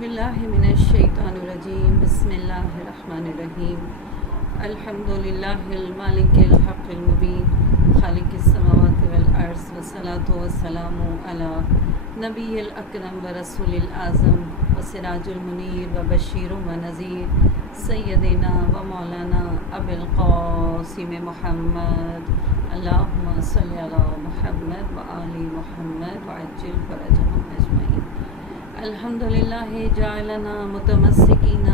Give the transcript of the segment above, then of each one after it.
باللہ من الشیطان الرجیم بسم اللہ الرحمن الرحیم الحمدللہ المالک الحق المبین خالق السماوات والارض والصلاة والسلام علی نبی الاکرم ورسول الاعظم وسراج المنیر وبشیر ونذیر سیدنا و مولانا ابی القاسم محمد اللہم صلی علی محمد وآل محمد وعجل فرجهم اجمعین۔ الحمدللہ جعلنا متمسکین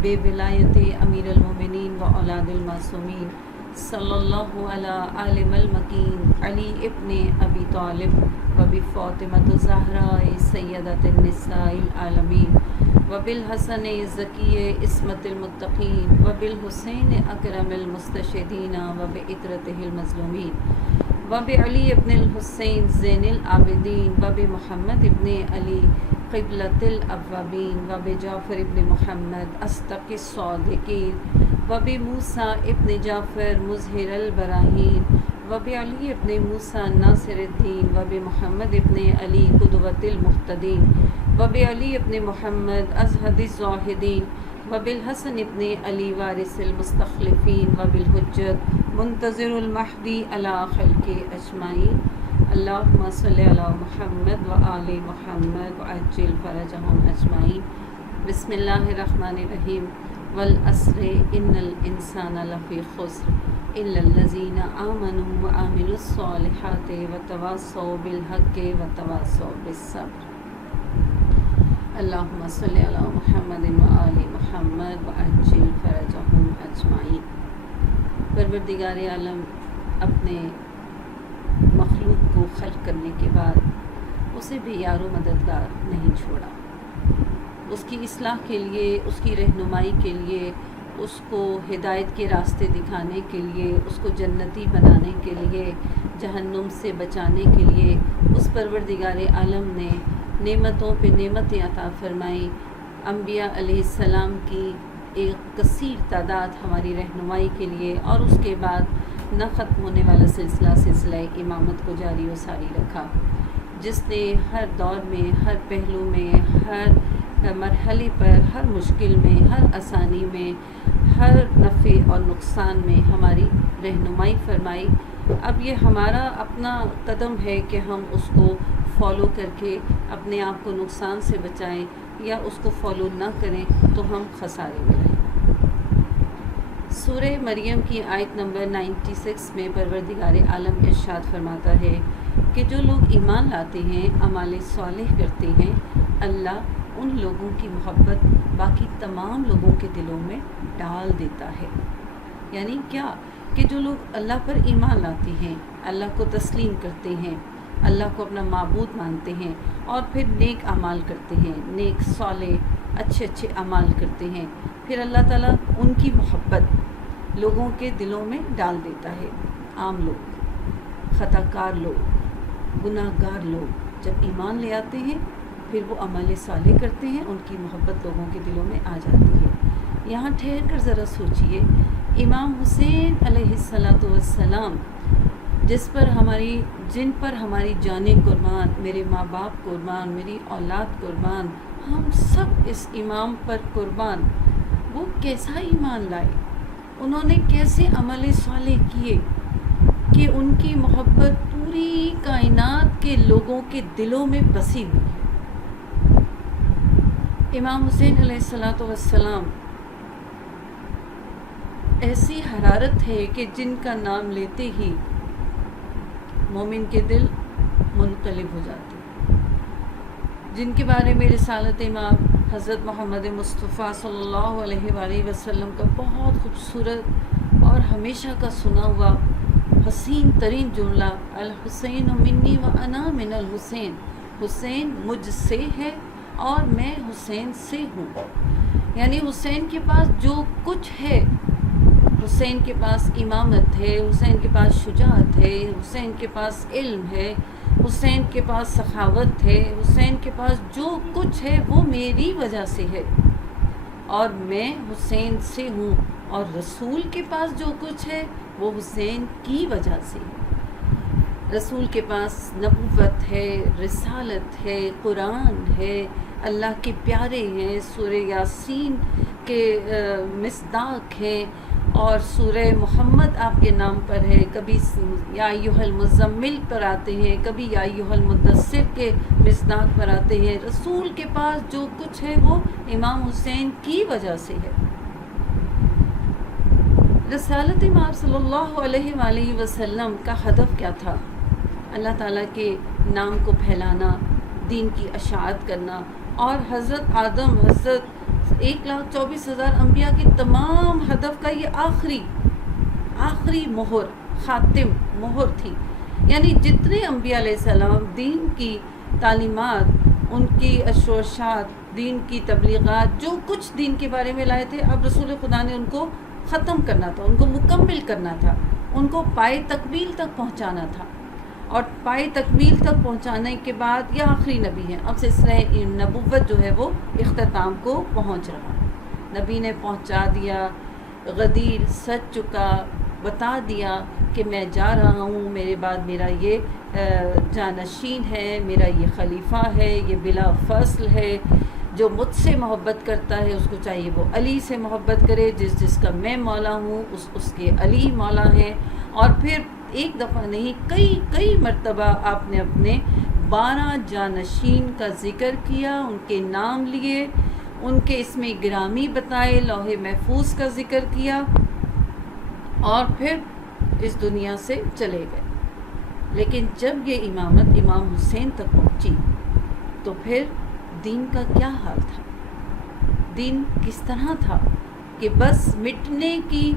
بے ولایت امیر المومنین و اولاد المعصومین صلی اللہ علی عالم المکین علی ابن ابی طالب و بفاطمۃ الزہراء سیدۃ النساء العالمین و بالحسن زکی عصمت المتقین و بالحسین اکرم المستشہدین و بعطرتہ المظلومین و بعلی ابن الحسین زین العابدین و بمحمد ابن علی قبلۃ الاوابین و بجعفر ابن محمد اصدق الصادقین و بموسیٰ ابن جعفر مظہر البراہین و بعلی ابن موسیٰ ناصر الدین و بمحمد ابن علی قدوۃ المہتدین و بعلی ابن محمد ازہد الزاہدین و بالحسن ابن علی وارث المستخلفین و بالحجت منتظر المہدی علی خلق اجمعین۔ اللہم صلی علی محمد و آل محمد وعجل فرجهم اجمعین۔ بسم اللہ الرحمن الرحیم۔ والعصر ان الانسان لفی خسر الا الذین آمنوا وعملوا الصالحات وتواصوا بالحق وتواصوا بالصبر۔ اللہم صلی علی محمد و آل محمد وعجل فرجهم اجمعین۔ پروردگار عالم اپنے مخلوق کو خلق کرنے کے بعد اسے بھی یار و مددگار نہیں چھوڑا۔ اس کی اصلاح کے لیے، اس کی رہنمائی کے لیے، اس کو ہدایت کے راستے دکھانے کے لیے، اس کو جنتی بنانے کے لیے، جہنم سے بچانے کے لیے اس پروردگار عالم نے نعمتوں پہ نعمتیں عطا فرمائیں۔ انبیاء علیہ السلام کی ایک کثیر تعداد ہماری رہنمائی کے لیے، اور اس کے بعد نہ ختم ہونے والا سلسلہ امامت کو جاری و ساری رکھا، جس نے ہر دور میں، ہر پہلو میں، ہر مرحلے پر، ہر مشکل میں، ہر آسانی میں، ہر نفع اور نقصان میں ہماری رہنمائی فرمائی۔ اب یہ ہمارا اپنا قدم ہے کہ ہم اس کو فالو کر کے اپنے آپ کو نقصان سے بچائیں، یا اس کو فالو نہ کریں تو ہم خسارے میں رہیں۔ سورہ مریم کی آیت نمبر 96 میں پروردگار عالم ارشاد فرماتا ہے کہ جو لوگ ایمان لاتے ہیں، اعمال صالح کرتے ہیں، اللہ ان لوگوں کی محبت باقی تمام لوگوں کے دلوں میں ڈال دیتا ہے۔ یعنی کیا؟ کہ جو لوگ اللہ پر ایمان لاتے ہیں، اللہ کو تسلیم کرتے ہیں، اللہ کو اپنا معبود مانتے ہیں، اور پھر نیک اعمال کرتے ہیں، نیک صالح اچھے اعمال کرتے ہیں، پھر اللہ تعالیٰ ان کی محبت لوگوں کے دلوں میں ڈال دیتا ہے۔ عام لوگ، خطا کار لوگ، گناہ گار لوگ جب ایمان لے آتے ہیں، پھر وہ عمل صالح کرتے ہیں، ان کی محبت لوگوں کے دلوں میں آ جاتی ہے۔ یہاں ٹھہر کر ذرا سوچئے، امام حسین علیہ السلام جن پر ہماری جانیں قربان، میرے ماں باپ قربان، میری اولاد قربان، ہم سب اس امام پر قربان، وہ کیسا ایمان لائے، انہوں نے کیسے عمل صالح کیے کہ ان کی محبت پوری کائنات کے لوگوں کے دلوں میں بسی ہوئی ہے۔ امام حسین علیہ السلام ایسی حرارت ہے کہ جن کا نام لیتے ہی مومن کے دل منقلب ہو جاتے ہیں، جن کے بارے میں رسالت امام حضرت محمد مصطفیٰ صلی اللہ علیہ وآلہ وسلم کا بہت خوبصورت اور ہمیشہ کا سنا ہوا حسین ترین جملہ، الحسین منی و انا من الحسین، حسین مجھ سے ہے اور میں حسین سے ہوں۔ یعنی حسین کے پاس جو کچھ ہے، حسین کے پاس امامت ہے، حسین کے پاس شجاعت ہے، حسین کے پاس علم ہے، حسین کے پاس سخاوت ہے، حسین کے پاس جو کچھ ہے وہ میری وجہ سے ہے، اور میں حسین سے ہوں، اور رسول کے پاس جو کچھ ہے وہ حسین کی وجہ سے ہے۔ رسول کے پاس نبوت ہے، رسالت ہے، قرآن ہے، اللہ کے پیارے ہیں، سورہ یاسین کے مصداق ہیں، اور سورہ محمد آپ کے نام پر ہے، کبھی یا ایھا المزمل پر آتے ہیں، کبھی یا ایھا المدثر کے مصداق پر آتے ہیں۔ رسول کے پاس جو کچھ ہے وہ امام حسین کی وجہ سے ہے۔ رسالت امام صلی اللہ علیہ وآلہ وسلم کا ہدف کیا تھا؟ اللہ تعالیٰ کے نام کو پھیلانا، دین کی اشاعت کرنا، اور حضرت آدم، حضرت 1,24,000 انبیاء کے تمام ہدف کا یہ آخری مہر، خاتم مہر تھی۔ یعنی جتنے انبیاء علیہ السلام دین کی تعلیمات، ان کی اشواشات، دین کی تبلیغات، جو کچھ دین کے بارے میں لائے تھے، اب رسول خدا نے ان کو ختم کرنا تھا، ان کو مکمل کرنا تھا، ان کو پائے تکمیل تک پہنچانا تھا، اور پائے تکمیل تک پہنچانے کے بعد یہ آخری نبی ہیں۔ اب سلسلہ نبوت جو ہے وہ اختتام کو پہنچ رہا، نبی نے پہنچا دیا، غدیر سچ چکا، بتا دیا کہ میں جا رہا ہوں، میرے بعد میرا یہ جانشین ہے، میرا یہ خلیفہ ہے، یہ بلا فصل ہے، جو مجھ سے محبت کرتا ہے اس کو چاہیے وہ علی سے محبت کرے، جس کا میں مولا ہوں اس کے علی مولا ہیں۔ اور پھر ایک دفعہ نہیں، کئی مرتبہ آپ نے اپنے 12 جانشین کا ذکر کیا، ان کے نام لیے، ان کے اسم گرامی بتائے، لوح محفوظ کا ذکر کیا، اور پھر اس دنیا سے چلے گئے۔ لیکن جب یہ امامت امام حسین تک پہنچی تو پھر دین کا کیا حال تھا؟ دین کس طرح تھا کہ بس مٹنے کی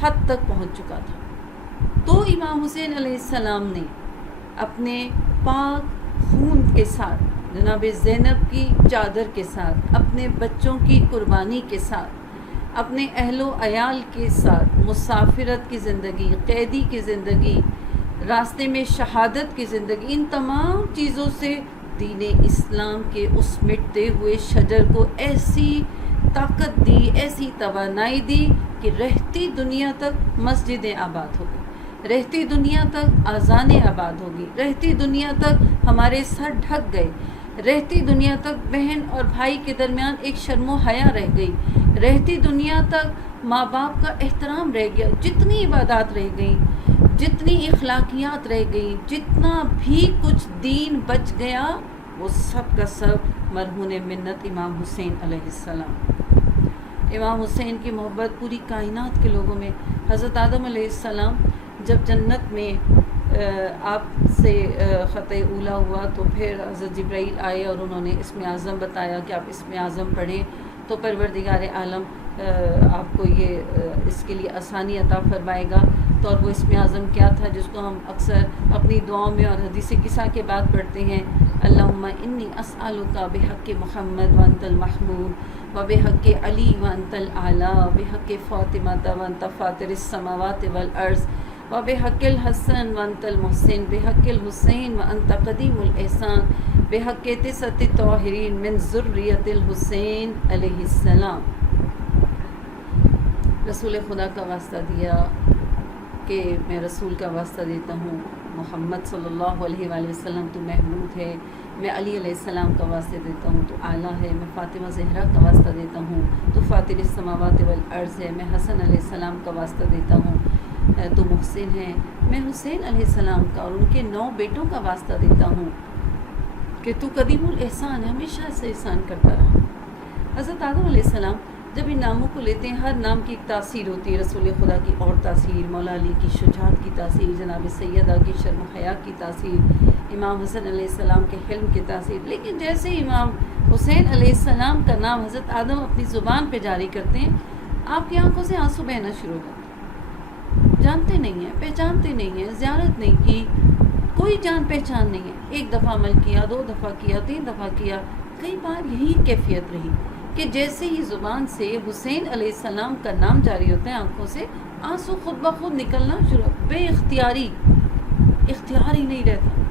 حد تک پہنچ چکا تھا۔ تو امام حسین علیہ السلام نے اپنے پاک خون کے ساتھ، جناب زینب کی چادر کے ساتھ، اپنے بچوں کی قربانی کے ساتھ، اپنے اہل و عیال کے ساتھ، مسافرت کی زندگی، قیدی کی زندگی، راستے میں شہادت کی زندگی، ان تمام چیزوں سے دین اسلام کے اس مٹتے ہوئے شجر کو ایسی طاقت دی، ایسی توانائی دی کہ رہتی دنیا تک مسجدیں آباد ہو گئی، رہتی دنیا تک اذانیں آباد ہوگی، رہتی دنیا تک ہمارے سر ڈھک گئے، رہتی دنیا تک بہن اور بھائی کے درمیان ایک شرم و حیا رہ گئی، رہتی دنیا تک ماں باپ کا احترام رہ گیا، جتنی عبادات رہ گئیں، جتنی اخلاقیات رہ گئیں، جتنا بھی کچھ دین بچ گیا، وہ سب کا سب مرہون منت امام حسین علیہ السلام۔ امام حسین کی محبت پوری کائنات کے لوگوں میں۔ حضرت آدم علیہ السلام جب جنت میں آپ سے خط اولا ہوا تو پھر حضرت جبرائیل آئے اور انہوں نے اسم اعظم بتایا کہ آپ اسم اعظم پڑھیں تو پروردگار عالم آپ کو یہ اس کے لیے آسانی عطا فرمائے گا۔ تو اور وہ اسم اعظم کیا تھا جس کو ہم اکثر اپنی دعاؤں میں اور حدیث قصہ کے بعد پڑھتے ہیں، اللہم انی اسألک بحق محمد وانت المحمود وبحق علی وانت الاعلی وبحق فاطمہ وانت فاطر السماوات والارض وبحق الحسن وانت المحسن بحق الحسین وانت قدیم الاحسان بحق تسعۃ الطاہرین من ذریۃ الحسین علیہ السلام۔ رسول خدا کا واسطہ دیا کہ میں رسول کا واسطہ دیتا ہوں، محمد صلی اللہ علیہ وآلہ وسلم تو محمود ہے، میں علی علیہ السلام کا واسطہ دیتا ہوں تو اعلیٰ ہے، میں فاطمہ زہرا کا واسطہ دیتا ہوں تو فاطر السماوات والارض ہے، میں حسن علیہ السلام کا واسطہ دیتا ہوں تو محسن ہے، میں حسین علیہ السلام کا اور ان کے 9 بیٹوں کا واسطہ دیتا ہوں کہ تو قدیم الاحسان، ہمیشہ سے احسان کرتا رہا۔ حضرت آدم علیہ السلام جب ان ناموں کو لیتے ہیں، ہر نام کی ایک تاثیر ہوتی ہے، رسول خدا کی اور تاثیر، مولا علی کی شجاعت کی تاثیر، جناب سیدہ کی شرم و حیا کی تاثیر، امام حسن علیہ السلام کے حلم کی تاثیر۔ لیکن جیسے امام حسین علیہ السلام کا نام حضرت آدم اپنی زبان پہ جاری کرتے ہیں، آپ کی آنکھوں سے آنسو بہنا شروع ہو جاتے ہیں۔ جانتے نہیں ہیں، پہچانتے نہیں ہیں، زیارت نہیں کی، کوئی جان پہچان نہیں ہے۔ 1 دفعہ عمل کیا، 2 دفعہ کیا، 3 دفعہ کیا، کئی بار یہی کیفیت رہی کہ جیسے ہی زبان سے حسین علیہ السلام کا نام جاری ہوتا ہے، آنکھوں سے آنسو خود بخود نکلنا شروع، بے اختیاری ہی نہیں رہتا۔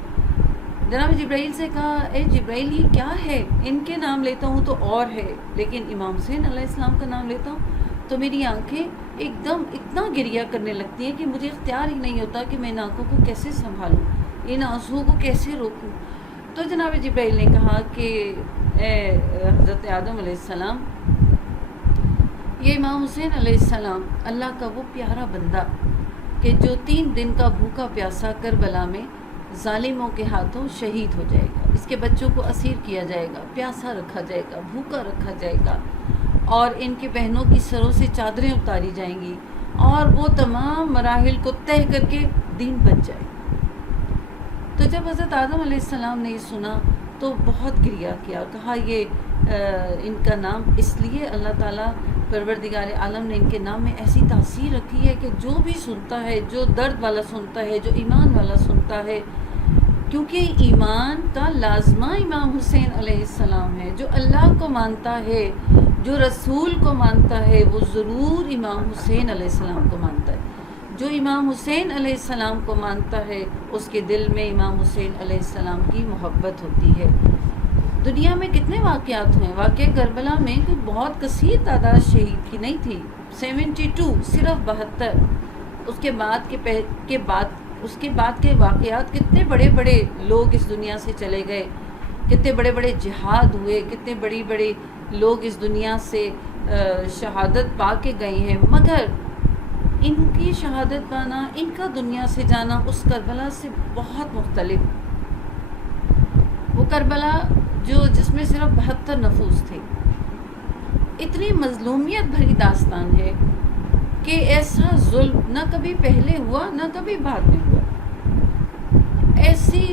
جناب جبرائیل سے کہا، اے جبرائیل یہ کیا ہے؟ ان کے نام لیتا ہوں تو اور ہے، لیکن امام حسین علیہ السلام کا نام لیتا ہوں تو میری آنکھیں ایک دم اتنا گریہ کرنے لگتی ہیں کہ مجھے اختیار ہی نہیں ہوتا کہ میں ان آنکھوں کو کیسے سنبھالوں، ان آنسوؤں کو کیسے روکوں۔ تو جناب جبرائیل نے کہا کہ اے حضرت آدم علیہ السلام، یہ امام حسین علیہ السلام اللہ کا وہ پیارا بندہ کہ جو 3 دن کا بھوکا پیاسا کربلا میں ظالموں کے ہاتھوں شہید ہو جائے گا، اس کے بچوں کو اسیر کیا جائے گا، پیاسا رکھا جائے گا، بھوکا رکھا جائے گا، اور ان کے بہنوں کی سروں سے چادریں اتاری جائیں گی، اور وہ تمام مراحل کو طے کر کے دین بچ جائے گا۔ تو جب حضرت آدم علیہ السلام نے یہ سنا تو بہت گریہ کیا، کہا یہ ان کا نام اس لیے اللہ تعالیٰ پروردگار عالم نے ان کے نام میں ایسی تاثیر رکھی ہے کہ جو بھی سنتا ہے، جو درد والا سنتا ہے، جو ایمان والا سنتا ہے، کیونکہ ایمان کا لازمہ امام حسین علیہ السلام ہے۔ جو اللہ کو مانتا ہے، جو رسول کو مانتا ہے، وہ ضرور امام حسین علیہ السلام کو مانتا ہے۔ جو امام حسین علیہ السلام کو مانتا ہے اس کے دل میں امام حسین علیہ السلام کی محبت ہوتی ہے۔ دنیا میں کتنے واقعات ہوئے، واقعہ کربلا میں کوئی بہت کثیر تعداد شہید کی نہیں تھی، 72 صرف 72۔ اس کے بعد کے واقعات کتنے بڑے بڑے لوگ اس دنیا سے چلے گئے، کتنے بڑے بڑے جہاد ہوئے، کتنے بڑی بڑے لوگ اس دنیا سے شہادت پا کے گئے ہیں، مگر ان کی شہادت پانا، ان کا دنیا سے جانا اس کربلا سے بہت مختلف۔ وہ کربلا جس میں صرف 72 نفوس تھے، اتنی مظلومیت بھری داستان ہے کہ ایسا ظلم نہ کبھی پہلے ہوا نہ کبھی بعد میں ہوا۔ ایسی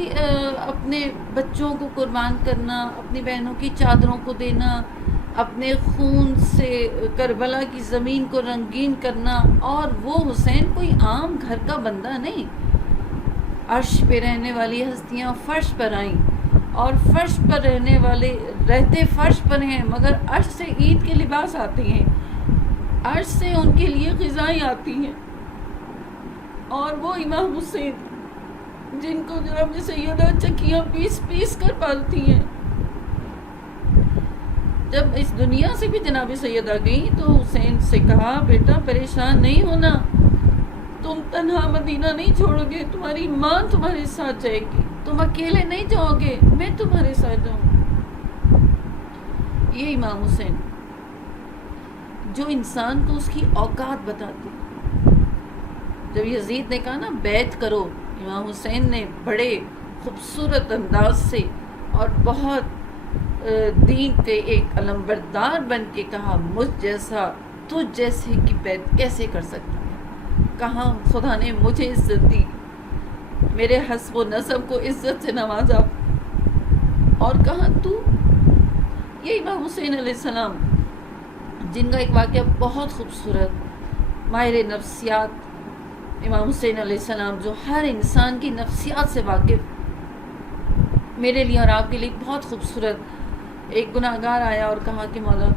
اپنے بچوں کو قربان کرنا، اپنی بہنوں کی چادروں کو دینا، اپنے خون سے کربلا کی زمین کو رنگین کرنا، اور وہ حسین کوئی عام گھر کا بندہ نہیں۔ عرش پہ رہنے والی ہستیاں فرش پر آئیں، اور فرش پر رہنے والے رہتے فرش پر ہیں، مگر عرش سے عید کے لباس آتے ہیں، عرش سے ان کے لیے غذائیں آتی ہیں، اور وہ امام حسین جن کو جناب سیدہ چکیاں پیس پیس کر پالتی ہیں۔ جب اس دنیا سے بھی جناب سیدہ گئی تو حسین سے کہا، بیٹا پریشان نہیں ہونا، تم تنہا مدینہ نہیں چھوڑو گے، تمہاری ماں تمہارے ساتھ جائے گی، تم اکیلے نہیں جاؤ گے، میں تمہارے ساتھ جاؤں۔ یہ امام حسین جو انسان کو اس کی اوقات بتاتے۔ جب یزید نے کہا نا بیعت کرو، امام حسین نے بڑے خوبصورت انداز سے اور بہت دین کے ایک علمبردار بن کے کہا، مجھ جیسا تجھ جیسے کی بیعت کیسے کر سکتا ہے؟ کہاں خدا نے مجھے عزت دی، میرے حسب و نسب کو عزت سے نوازا، اور کہاں تو؟ یہ امام حسین علیہ السلام جن کا ایک واقعہ بہت خوبصورت، ماہر نفسیات امام حسین علیہ السلام جو ہر انسان کی نفسیات سے واقف، میرے لیے اور آپ کے لیے بہت خوبصورت۔ ایک گناہ گار آیا اور کہا کہ مولا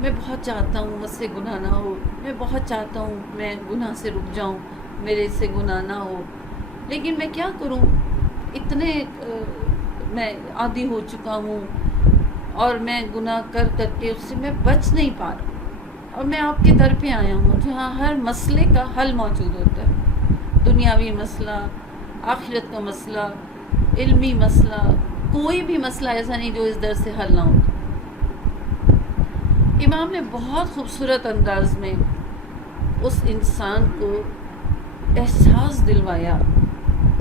میں بہت چاہتا ہوں مجھ سے گناہ نہ ہو، میں بہت چاہتا ہوں میں گناہ سے رک جاؤں، میرے سے گناہ نہ ہو، لیکن میں کیا کروں، اتنے میں عادی ہو چکا ہوں، اور میں گناہ کر کر کے اس سے میں بچ نہیں پا رہا، اور میں آپ کے در پہ آیا ہوں جہاں ہر مسئلے کا حل موجود ہوتا ہے، دنیاوی مسئلہ، آخرت کا مسئلہ، علمی مسئلہ، کوئی بھی مسئلہ ایسا نہیں جو اس در سے حل نہ ہوتا۔ امام نے بہت خوبصورت انداز میں اس انسان کو احساس دلوایا،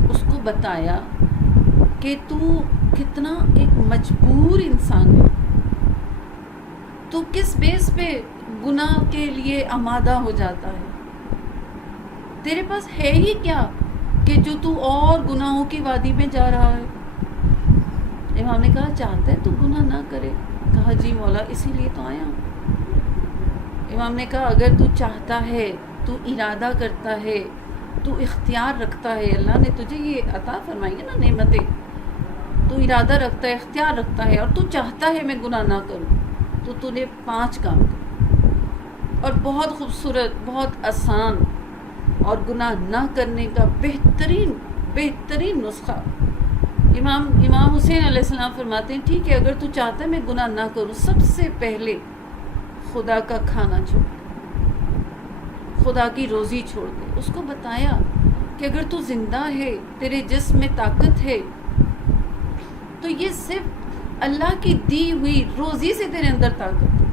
اس کو بتایا کہ تو کتنا ایک مجبور انسان ہے، تو کس بیس پہ گناہ کے لیے آمادہ ہو جاتا ہے، تیرے پاس ہے ہی کیا کہ جو تو اور گناہوں کی وادی میں جا رہا ہے۔ امام نے کہا چاہتا ہے تو گناہ نہ کرے؟ کہا جی مولا اسی لیے تو آیا ہوں۔ امام نے کہا اگر تو چاہتا ہے، تو ارادہ کرتا ہے، تو اختیار رکھتا ہے، اللہ نے تجھے یہ عطا فرمائی ہے نا نعمتیں، تو ارادہ رکھتا ہے، اختیار رکھتا ہے، اور تو چاہتا ہے میں گناہ نہ کروں، تو نے 5 کام کر، اور بہت خوبصورت، بہت آسان، اور گناہ نہ کرنے کا بہترین نسخہ۔ امام حسین علیہ السلام فرماتے ہیں ٹھیک ہے اگر تو چاہتا ہے میں گناہ نہ کروں، سب سے پہلے خدا کا کھانا چھوڑ، خدا کی روزی چھوڑ دے. اس کو بتایا کہ اگر تو زندہ ہے، تیرے جسم میں طاقت ہے، تو یہ صرف اللہ کی دی ہوئی روزی سے تیرے اندر طاقت ہے.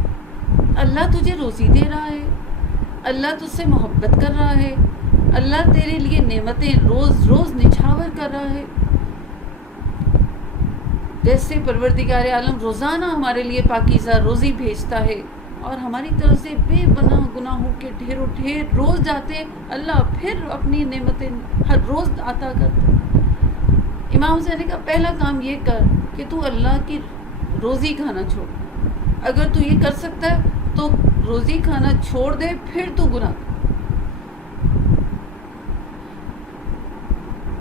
اللہ تجھے روزی دے رہا ہے، اللہ تجھ سے محبت کر رہا ہے، اللہ تیرے لیے نعمتیں روز روز نچھاور کر رہا ہے. جیسے پروردگار عالم روزانہ ہمارے لیے پاکیزہ روزی بھیجتا ہے اور ہماری طرف سے بے پناہ گناہوں کے ڈھیروں ڈھیر روز جاتے، اللہ پھر اپنی نعمتیں ہر روز عطا کرتا. امام حسین نے کہا پہلا کام یہ کر کہ تو اللہ کی روزی کھانا چھوڑ. اگر تو یہ کر سکتا ہے تو روزی کھانا چھوڑ دے، پھر تو گناہ.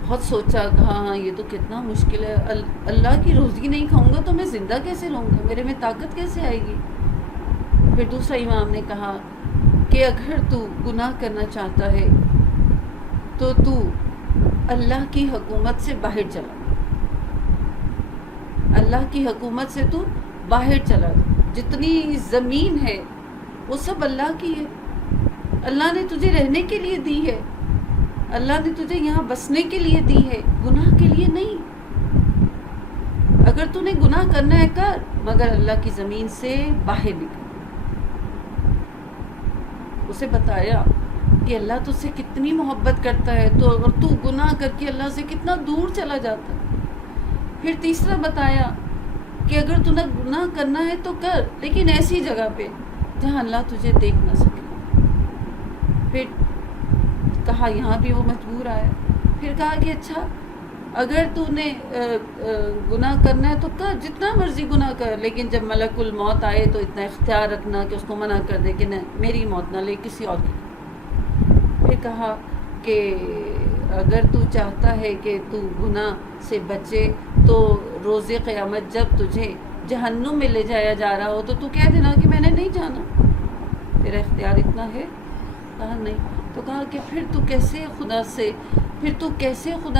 بہت سوچا، کہا ہاں یہ تو کتنا مشکل ہے، اللہ کی روزی نہیں کھاؤں گا تو میں زندہ کیسے رہوں گا، میرے میں طاقت کیسے آئے گی. پھر دوسرا امام نے کہا کہ اگر تو گناہ کرنا چاہتا ہے تو اللہ کی حکومت سے باہر چلا، اللہ کی حکومت سے تو باہر چلا. جتنی زمین ہے وہ سب اللہ کی ہے، اللہ نے تجھے رہنے کے لیے دی ہے، اللہ نے تجھے یہاں بسنے کے لیے دی ہے، گناہ کے لیے نہیں. اگر تو نے گناہ کرنا ہے کر، مگر اللہ کی زمین سے باہر نکل. اسے بتایا کہ اللہ تجھ سے کتنی محبت کرتا ہے اور تو گناہ کر کے اللہ سے کتنا دور چلا جاتا ہے. پھر تیسرا بتایا کہ اگر تو نے گناہ کرنا ہے تو کر، لیکن ایسی جگہ پہ جہاں اللہ تجھے دیکھ نہ سکے. پھر کہا یہاں بھی وہ مجبور آیا. پھر کہا کہ اچھا اگر تو نے گناہ کرنا ہے تو کر، جتنا مرضی گناہ کر، لیکن جب ملک الموت آئے تو اتنا اختیار رکھنا کہ اس کو منع کر دے کہ نہیں میری موت نہ لے، کسی اور کی. پھر کہا کہ اگر تو چاہتا ہے کہ تو گناہ سے بچے تو روز قیامت جب تجھے جہنم میں لے جایا جا رہا ہو تو کہہ دینا کہ میں نے نہیں جانا، تیرا اختیار اتنا ہے. کہا نہیں. تو کہا کہ پھر تو کیسے خدا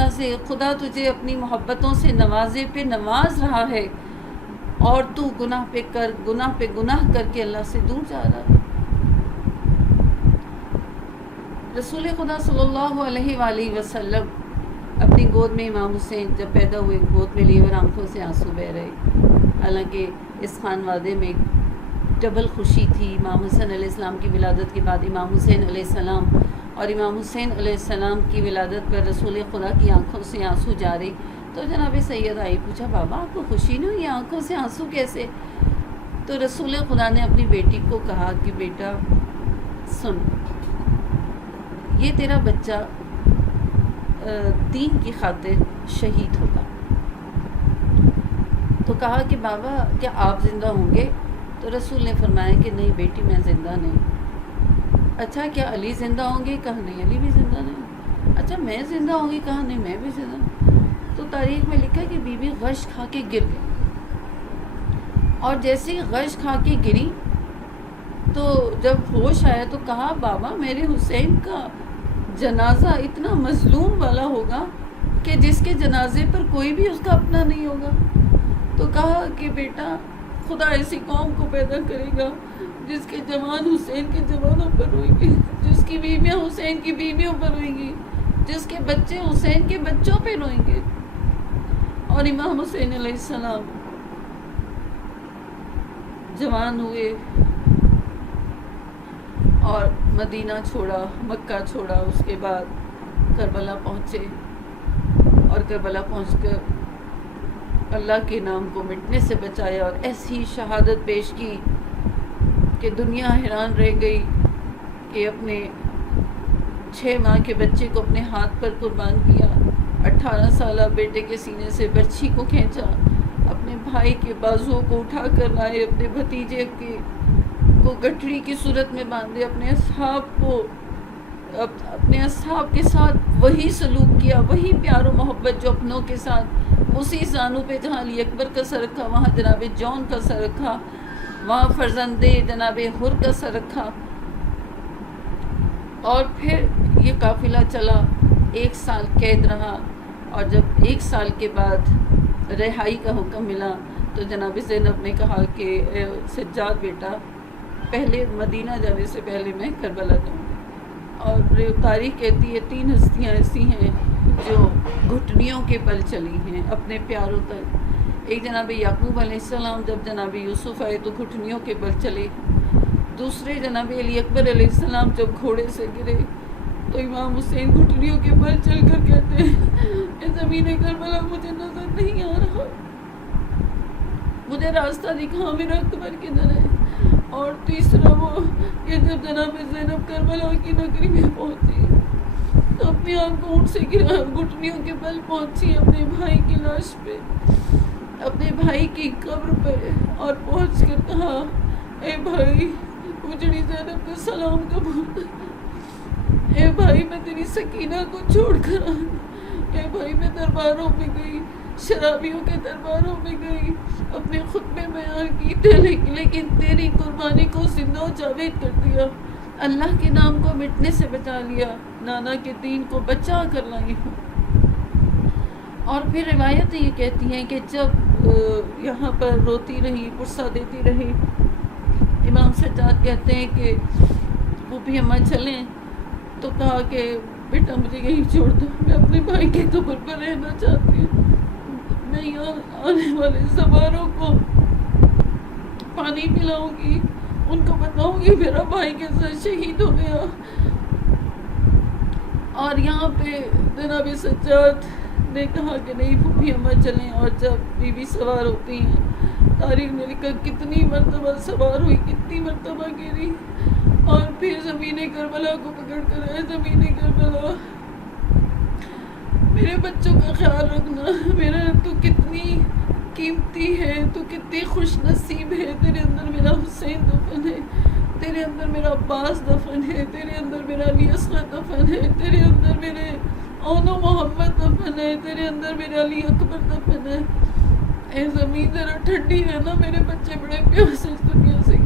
سے خدا تجھے اپنی محبتوں سے نوازے پہ نواز رہا ہے اور تو گناہ پہ گناہ کر کے اللہ سے دور جا رہا ہے. رسول خدا صلی اللہ علیہ وآلہ وسلم اپنی گود میں امام حسین جب پیدا ہوئے گود میں لیے اور آنکھوں سے آنسو بہ رہے. حالانکہ اس خانوادے میں ڈبل خوشی تھی. امام حسن علیہ السلام کی ولادت کے بعد امام حسین علیہ السلام، اور امام حسین علیہ السلام کی ولادت پر رسول خدا کی آنکھوں سے آنسو جاری. تو جناب سید آئی پوچھا بابا آپ کو خوشی نہیں ہوئی، آنکھوں سے آنسو کیسے؟ تو رسول خدا نے اپنی بیٹی کو کہا کہ بیٹا سن، یہ تیرا بچہ دین کی خاطر شہید ہوگا. تو کہا کہ بابا کیا آپ زندہ ہوں گے؟ تو رسول نے فرمایا کہ نہیں بیٹی میں زندہ نہیں. اچھا کیا علی زندہ ہوں گے؟ کہا نہیں علی بھی زندہ نہیں. اچھا میں زندہ ہوں گی؟ کہا نہیں میں بھی زندہ نہیں. تو تاریخ میں لکھا کہ بی بی غش کھا کے گر گئی، اور جیسے ہی غش کھا کے گری تو جب ہوش آیا تو کہا بابا میرے حسین کا جنازہ اتنا مظلوم والا ہوگا کہ جس کے جنازے پر کوئی بھی اس کا اپنا نہیں ہوگا. تو کہا کہ بیٹا خدا ایسی قوم کو پیدا کرے گا جس کے جوان حسین کے جوانوں پر روئیں گے، جس کی بیویاں حسین کی بیویوں پر روئیں گی، جس کے بچے حسین کے بچوں پہ روئیں گے. اور امام حسین علیہ السلام جوان ہوئے اور مدینہ چھوڑا، مکہ چھوڑا، اس کے بعد کربلا پہنچے اور کربلا پہنچ کر اللہ کے نام کو مٹنے سے بچایا اور ایسی شہادت پیش کی کہ دنیا حیران رہ گئی کہ اپنے 6 ماہ کے بچے کو اپنے ہاتھ پر قربان کیا، 18 سالہ بیٹے کے سینے سے برچھی کو کھینچا، اپنے بھائی کے بازوؤں کو اٹھا کر لائے، اپنے بھتیجے کو گٹھڑی کی صورت میں باندھے، اپنے اصحاب کے ساتھ وہی سلوک کیا، وہی پیار و محبت جو اپنوں کے ساتھ، اسی زانو پہ جہاں علی اکبر کا سر رکھا وہاں جناب جون کا سر رکھا، وہاں فرزندے جناب حر کا سر رکھا. اور پھر یہ قافلہ چلا، 1 سال قید رہا، اور جب 1 سال کے بعد رہائی کا حکم ملا تو جناب زینب نے کہا کہ سجاد بیٹا پہلے مدینہ جانے سے پہلے میں کربلا جاؤں گا. اور تاریخ کہتی ہے 3 ہستیاں ایسی ہیں جو گھٹنیوں کے بل چلی ہیں اپنے پیاروں تک۔ ایک جناب یعقوب علیہ السلام جب جناب یوسف آئے تو گھٹنیوں کے بل چلے۔ دوسرے جناب علی اکبر علیہ السلام جب گھوڑے سے گرے تو امام حسین گھٹنیوں کے بل چل کر کہتے ہیں اے زمین کربلا مجھے نظر نہیں آ رہا، مجھے راستہ دکھا، میرا اکبر کدھر ہے۔ اور تیسرا وہ کہ جب جناب زینب کربلا کی نگری میں پہنچی تو اپنی آنکھ اونٹ سے گرا، گھٹنیوں کے بل پہنچی اپنے بھائی کی لاش پہ، اپنے بھائی کی قبر پہ، اور پہنچ کر کہا اے بھائی، اجڑی زینب کا سلام قبول کر، اے بھائی میں تیری سکینہ کو چھوڑ کر اے بھائی میں درباروں میں گئی، شرابیوں کے درباروں میں گئی، اپنے خطبے بیان کیتے، لیکن تیری قربانی کو زندہ و جاوید کر دیا، اللہ کے نام کو مٹنے سے بچا لیا، نانا کے دین کو بچا کر لائی ہوں۔ اور پھر روایت یہ کہتی ہیں کہ جب یہاں پر روتی رہی، غصہ دیتی رہی، امام سجاد کہتے ہیں کہ پھوپھی اماں چلیں، تو کہا کہ بیٹا مجھے یہیں چھوڑ دو، میں اپنے بھائی کی قبر پر رہنا چاہتی ہوں، میں یہاں آنے والے سواروں کو پانی پلاؤں گی، ان کو بتاؤں گی میرا بھائی کے ساتھ شہید ہو گیا۔ اور یہاں پہ جناب سجاد نے کہا کہ نہیں پھوپھی اماں چلیں، اور جب بی بی سوار ہوتی ہیں، تاریخ نے لکھا کتنی مرتبہ سوار ہوئی، کتنی مرتبہ گری، اور پھر زمین کربلا کو پکڑ کر اے زمین کربلا میرے بچوں کا خیال رکھنا، میرا تو کتنی قیمتی ہے، تو کتنی خوش نصیب ہے، تیرے اندر میرا حسین دفن ہے، تیرے اندر میرا عباس دفن ہے، تیرے اندر میرا علی اصغر دفن ہے، تیرے اندر میرے اون و محمد دفن ہے، تیرے اندر میرے علی اکبر دفن ہے، اے زمین ذرا ٹھنڈی رہنا، میرے بچے بڑے پیاسے اس دنیا سے